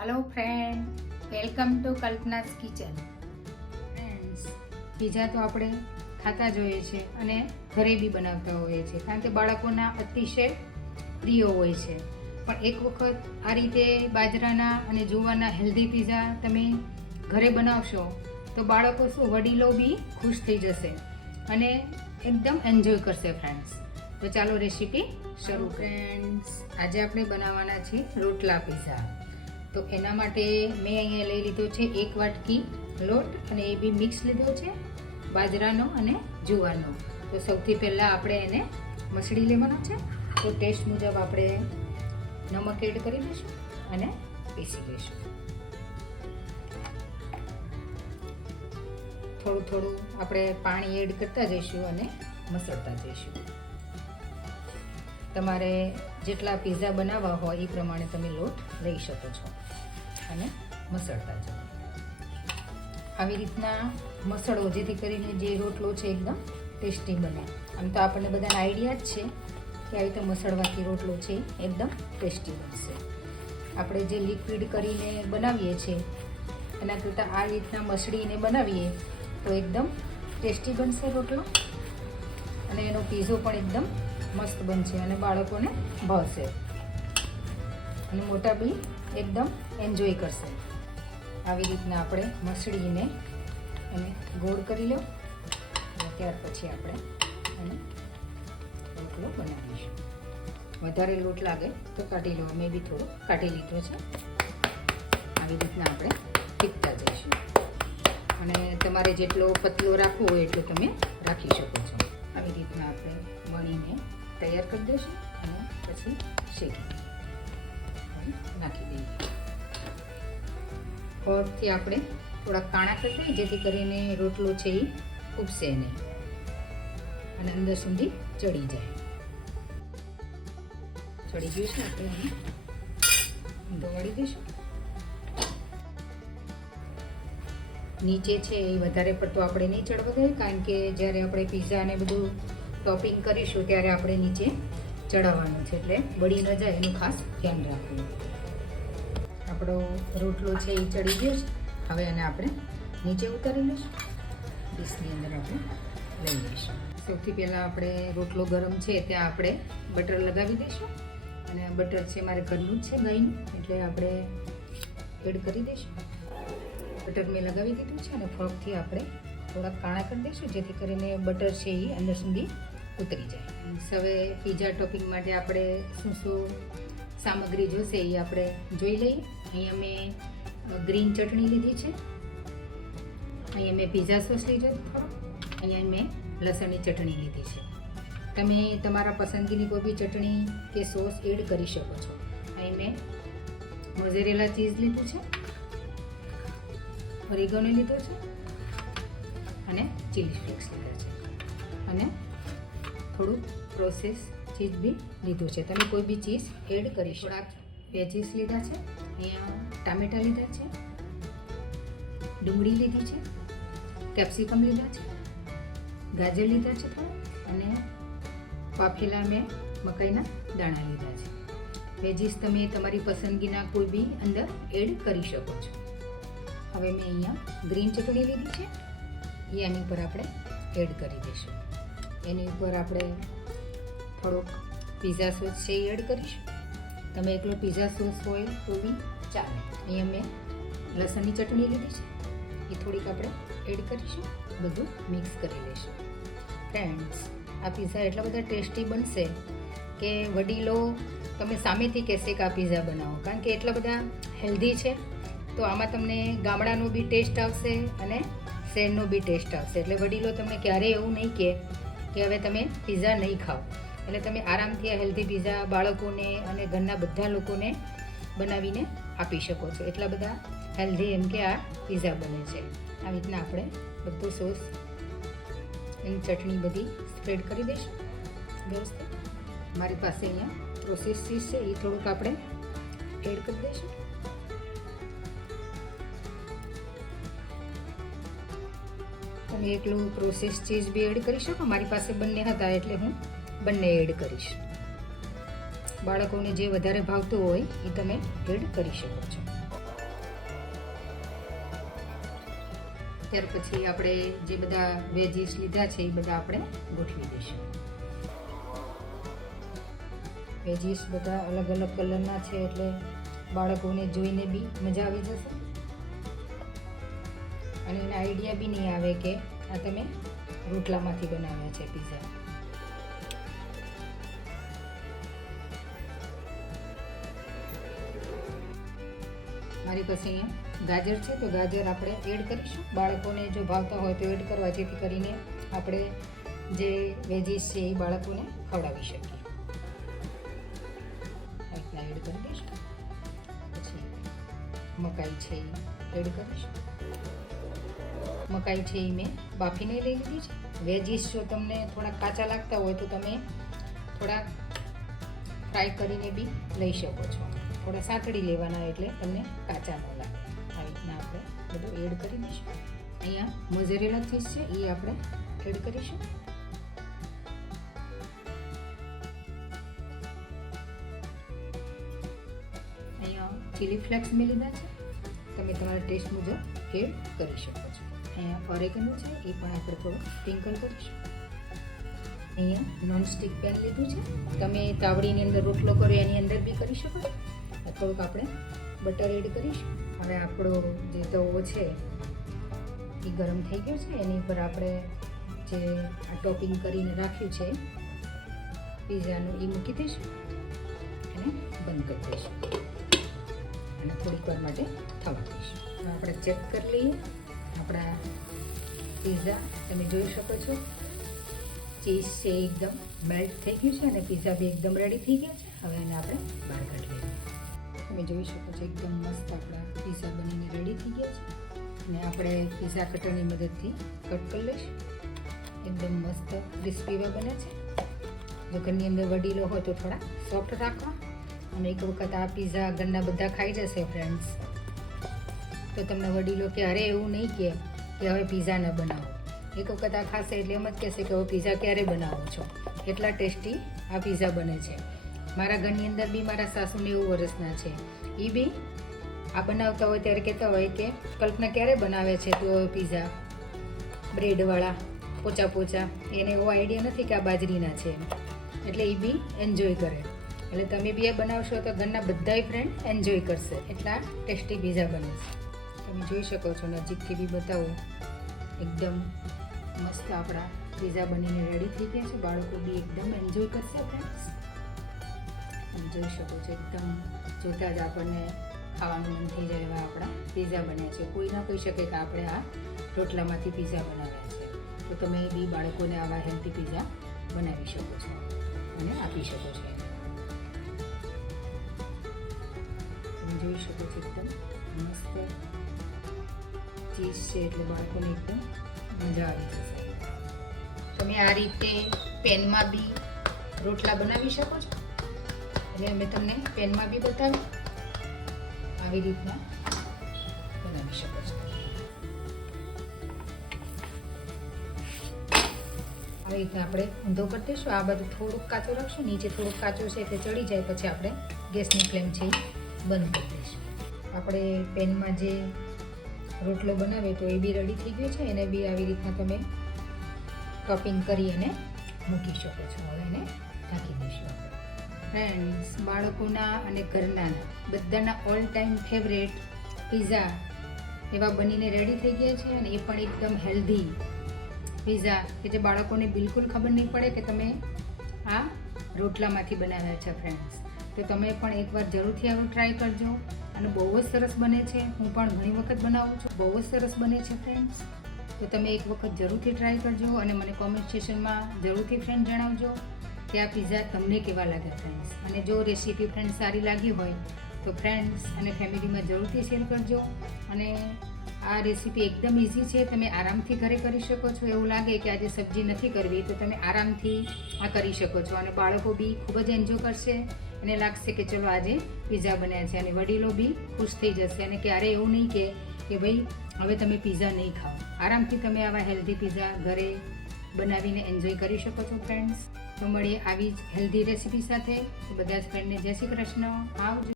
Hello friend welcome to Kalpana's kitchen friends pizza તો આપણે ખાતા જ હોઈએ છીએ અને ઘરે બી બનાવતા હોઈએ છીએ. કારણ કે બાળકોના અતિશય પ્રિય હોય છે. પણ એક વખત આ રીતે બાજરાના અને જુવારના હેલ્ધી પીઝા તમે ઘરે બનાવશો તો બાળકો શું વડીલો બી ખુશ થઈ જશે અને એકદમ એન્જોય કરશે ફ્રેન્ડ્સ તો ચાલો રેસીપી શરૂ ફ્રેન્ડ્સ આજે આપણે બનાવવાના છીએ રોટલા પીઝા તો એના માટે મેં અહીંયા લઈ લીધો છે એક વાટકી લોટ અને એ બી મિક્સ લીધો છે બાજરાનો અને જુવારનો. તો સૌથી પહેલાં આપણે એને મસળી લેવાનો છે. તો ટેસ્ટ મુજબ આપણે નમક એડ કરી દઈશું અને પીસી લઈશું થોડું થોડું આપણે પાણી એડ કરતા જઈશું અને મસળતા જઈશું. તમારે જેટલા પીઝા બનાવવા હોય એ પ્રમાણે તમે લોટ લઈ શકો છો. અને મસળતા જાઓ. આવી રીતના મસળો જેથી કરીને જે રોટલો છે એકદમ ટેસ્ટી બને. આમ તો આપણને બધાને આઈડિયા જ છે કે આવી રીતે મસળવાથી રોટલો છે એકદમ ટેસ્ટી બનશે. આપણે જે લિક્વિડ કરીને બનાવીએ છીએ, એના કરતાં આ રીતના મસળીને બનાવીએ તો એકદમ ટેસ્ટી બનશે રોટલો. અને એનો પીઝો પણ એકદમ મસ્ત બનશે અને બાળકોને ભાવશે અને મોટા બી એકદમ એન્જોય કરશે. આવી રીતના આપણે મસળીને અને ગોળ કરી લો. અને ત્યાર પછી આપણે એને રોટલો બનાવીશું. વધારે લોટ લાગે તો કાઢી લો. મેં બી થોડો કાઢી લીધો છે. આવી રીતના આપણે ફીકતા જઈશું. અને તમારે જેટલો પતલો રાખવો હોય એટલો તમે રાખી શકો છો. આવી રીતના આપણે વણીને તૈયાર કરી દઈશું અને પછી શેકી નાખી દઈએ. પગથી આપણે થોડા કાણા કરી દઈએ, જેથી કરીને રોટલો છે એ ઉપસે નહીં અને અંદર સુધી ચડી જાય. ચડી ગયું છે, આપણે એને ઢોળી દઈશું. નીચે છે એ વધારે પડતો આપણે નહીં ચડવા દઈએ, કારણ કે જ્યારે આપણે પીઝા ને બધું ટોપિંગ કરીશું ત્યારે આપણે નીચે ચડાવવાનું છે એટલે બળી ન જાય એનું ખાસ ધ્યાન રાખવું. આપણો રોટલો છે એ ચડી ગયો છે. હવે એને આપણે નીચે ઉતારી લઈશું. ડીશની અંદર આપણે લઈ લઈશું. સૌથી પહેલાં આપણે રોટલો ગરમ છે ત્યાં આપણે બટર લગાવી દઈશું. અને બટર છે મારે ઘરનું જ છે ગાયનું, એટલે આપણે એડ કરી દઈશું. બટર મેં લગાવી દીધું છે અને ફોર્કથી આપણે થોડાક કાણા કરી દઈશું, જેથી કરીને બટર છે એ અંદર સુધી ઉતરી જાય. હવે પીઝા ટોપિંગ માટે આપણે શું શું સામગ્રી જોશે એ આપણે જોઈ લઈએ. અહીંયા મેં ગ્રીન ચટણી લીધી છે. અહીંયા મેં પીઝા સોસ લીધો થોડો. અહીંયા મેં લસણની ચટણી લીધી છે. તમે તમારા પસંદગીની કોઈ બી ચટણી કે સોસ એડ કરી શકો છો. અહીં મેં મોઝેરેલા ચીઝ લીધું છે. ઓરેગોનો લીધો છે. અને ચીલી ફ્લેક્સ લીધા છે. અને થોડું પ્રોસેસ ચીઝ બી લીધું છે. તમે કોઈ બી ચીઝ એડ કરી શકો. થોડાક વેજીસ લીધા છે. અહીંયા ટામેટા લીધા છે. ડુંગળી લીધી છે. કેપ્સિકમ લીધા છે. ગાજર લીધા છે થોડા. અને પાફેલા મેં મકાઈના દાણા લીધા છે. વેજીસ તમે તમારી પસંદગીના કોઈ બી અંદર એડ કરી શકો છો. હવે મેં અહીંયા ગ્રીન ચટણી લીધી છે. એ એની ઉપર આપણે એડ કરી દઈશું. એની ઉપર આપણે થોડોક પીઝા સોસ છે એ એડ કરીશું. તમે એકલો પીઝા સોસ હોય તો બી ચાલે. અહીંયા મેં લસણની ચટણી લીધી છે. એ થોડીક આપણે એડ કરીશું. બધું મિક્સ કરી લઈશું. ફ્રેન્ડ્સ આ પીઝા એટલા બધા ટેસ્ટી બનશે કે વડીલો તમે સામેથી કહેશે કે આ પીઝા બનાવો. કારણ કે એટલા બધા હેલ્ધી છે, તો આમાં તમને ગામડાનો બી ટેસ્ટ આવશે અને શહેરનો બી ટેસ્ટ આવશે. એટલે વડીલો તમને ક્યારેય એવું નહીં કહે કે હવે તમે પીઝા નહીં ખાઓ. એટલે તમે આરામથી આ હેલ્ધી પીઝા બાળકોને અને ઘરના બધા લોકોને બનાવીને આપી શકો છો. એટલા બધા હેલ્ધી એમ કે આ પીઝા બને છે. આવી રીતના આપણે બધું સોસ એની ચટણી બધી સ્પ્રેડ કરી દઈશું. વ્યવસ્થિત. મારી પાસે અહીંયા પ્રોસેસ ચીઝ છે, એ થોડુંક આપણે એડ કરી દઈશું. તમે એકલું પ્રોસેસ ચીઝ બી એડ કરી શકો. મારી પાસે બંને હતા એટલે હું બંને એડ કરીશ. બાળકોને જે વધારે ભાવતું હોય એ તમે એડ કરી શકો છો. ત્યાર પછી આપણે જે બધા વેજીસ લીધા છે એ બધા આપણે ગોઠવી દઈશું. વેજીસ બધા અલગ અલગ કલરના છે એટલે બાળકોને જોઈને બી મજા આવી જશે. અને એને આઈડિયા બી નહીં આવે કે આ તમે રોટલામાંથી બનાવ્યા છે પીઝા મારી પાસે ગાજર છે, તો ગાજર આપણે એડ કરીશું. બાળકોને જો ભાવતા હોય તો એડ કરવા, જેથી કરીને આપણે જે વેજીસ છે એ બાળકોને ખવડાવી શકીએ. એડ કરી દઈશું. પછી મકાઈ છે એ એડ કરીશું. મકાઈ છે એ મેં બાફીને લઈ લીધી છે. વેજીસ જો તમને થોડા કાચા લાગતા હોય તો તમે થોડા ફ્રાય કરીને બી લઈ શકો છો. થોડા સાંતળી લેવાના એટલે તમને કાચા ન લાગે. આવી રીતના આપણે બધું એડ કરી દઈશું. અહીંયા મોઝરેલા ચીઝ છે એ આપણે એડ કરીશું. અહીંયા ચીલી ફ્લેક્સ મેં લીધા છે. તમે તમારા ટેસ્ટ મુજબ એડ કરી શકો. અહીંયા ઓરેગનો છે, એ પણ આપણે થોડું સ્પ્રિંકલ કરીશું. અહીંયા નોનસ્ટિક પેન લીધું છે. તમે તાવડીની અંદર રોટલો કરો, એની અંદર બી કરી શકો થોડુંક આપણે બટર એડ કરીશું. હવે આપણો જે તવો છે, એ ગરમ થઈ ગયો છે. એની ઉપર આપણે જે આ ટોપિંગ કરીને રાખ્યું છે, પીઝાનું, એ મૂકી દઈશું અને બંધ કરી દઈશું. અને થોડીક વાર માટે થવા દઈશું. આપણે ચેક કરી લઈએ. આપણા પીઝા તમે જોઈ શકો છો. ચીઝ છે એકદમ મેલ્ટ થઈ ગયું છે અને પીઝા બી એકદમ રેડી થઈ ગયા છે. હવે એને આપણે બહાર કાઢીએ. તમે જોઈ શકો છો એકદમ મસ્ત આપણા પીઝા બનીને રેડી થઈ ગયા છે. અને આપણે પીઝા કટરની મદદથી કટ કરી લઈશું. એકદમ મસ્ત ક્રિસ્પીવા બને છે. જો ઘરની અંદર વડીલો હોય તો થોડા સોફ્ટ રાખવા. અને એક વખત આ પીઝા ઘરના બધા ખાઈ જશે ફ્રેન્ડ્સ તો તમને વડીલો કે અરે એવું નહીં કે કે હવે પીઝા ન બનાવો. એક વખત આ ખાશે એટલે એમ જ કહેશે કે હવે પીઝા ક્યારે બનાવો છો? એટલા ટેસ્ટી આ પીઝા બને છે. મારા ઘરની અંદર બી મારા સાસુ નેવું વર્ષના છે. એ બી આ બનાવતા હોય ત્યારે કહેતા હોય કે કલ્પના ક્યારે બનાવે છે તો પીઝા બ્રેડવાળા, પોચા પોચા. એને એવો આઈડિયા નથી કે આ બાજરીના છે એટલે એ બી એન્જોય કરે. એટલે તમે બી એ બનાવશો તો ઘરના બધાય ફ્રેન્ડ એન્જોય કરશે. એટલા ટેસ્ટી પીઝા બને છે. તમે જોઈ શકો છો નજીકથી બી બતાવો. એકદમ મસ્ત આપણા પીઝા બનીને રેડી થઈ ગયા છે. બાળકો બી એકદમ એન્જોય કરશે ફ્રેન્ડ્સ તમે જોઈ શકો છો, એકદમ જોતાં જ આપણને ખાવાનું મન થઈ જાય એવા આપણા પીઝા બન્યા છે. કોઈ ના કહી શકે કે આપણે આ રોટલામાંથી પીઝા બનાવ્યા છે. તો તમે બી બાળકોને આવા હેલ્ધી પીઝા બનાવી શકો છો અને આપી શકો છો. જોઈ શકો છો, એકદમ મસ્ત ચીઝ છે એટલે બાળકોને એકદમ મજા આવી જશે. તમે આ રીતે પેનમાં બી રોટલા બનાવી શકો છો? એટલે મેં તમને પેનમાં બી બતાવી આવી રીતના બનાવી શકો છો. આવી રીતના આપણે ઊંધો કરી દઈશું. આ બધું થોડુંક કાચું રાખશું. નીચે થોડુંક કાચું છે એટલે ચડી જાય. પછી આપણે ગેસની ફ્લેમ છે બંધ કરી દઈશું. આપણે પેનમાં જે રોટલો બનાવે તો એ બી રેડી થઈ ગયો છે. એને બી આવી રીતના તમે કપિંગ કરી અને મૂકી શકો છો. હવે એને ઢાંકી દઈશું ફ્રેન્ડ્સ બાળકોના અને ઘરના બધાના ઓલ ટાઈમ ફેવરેટ પીઝા એવા બનીને રેડી થઈ ગયા છે અને એ પણ એકદમ હેલ્ધી પીઝા કે જે બાળકોને બિલકુલ ખબર નહીં પડે કે તમે આ રોટલામાંથી બનાવ્યા છે ફ્રેન્ડ્સ તો તમે પણ એકવાર જરૂરથી આવું ટ્રાય કરજો. અને બહુ જ સરસ બને છે. હું પણ ઘણી વખત બનાવું છું. બહુ જ સરસ બને છે ફ્રેન્ડ્સ તો તમે એક વખત જરૂરથી ટ્રાય કરજો અને મને કોમેન્ટ સેશનમાં જરૂરથી ફ્રેન્ડ જણાવજો કે આ પીઝા તમને કેવા લાગે ફ્રેન્ડ્સ અને જો રેસીપી ફ્રેન્ડ સારી લાગી હોય, તો ફ્રેન્ડ્સ અને ફેમિલીમાં જરૂરથી શેર કરજો. અને આ રેસીપી એકદમ ઇઝી છે. તમે આરામથી ઘરે કરી શકો છો. એવું લાગે કે આજે સબ્જી નથી કરવી, તો તમે આરામથી આ કરી શકો છો. અને બાળકો બી ખૂબ જ એન્જોય કરશે. એને લાગશે કે ચલો આજે પીઝા બન્યા છે અને વડીલો બી ખુશ થઈ જશે અને ક્યારે એવું નહીં કે કે ભાઈ હવે તમે પીઝા નહીં ખાઓ. આરામથી તમે આવા હેલ્ધી પીઝા ઘરે બનાવીને એન્જોય કરી શકો છો ફ્રેન્ડ્સ તો મળીએ આવી જ હેલ્ધી રેસીપી સાથે. બધા જ ફ્રેન્ડને જય શ્રી કૃષ્ણ. આવજો.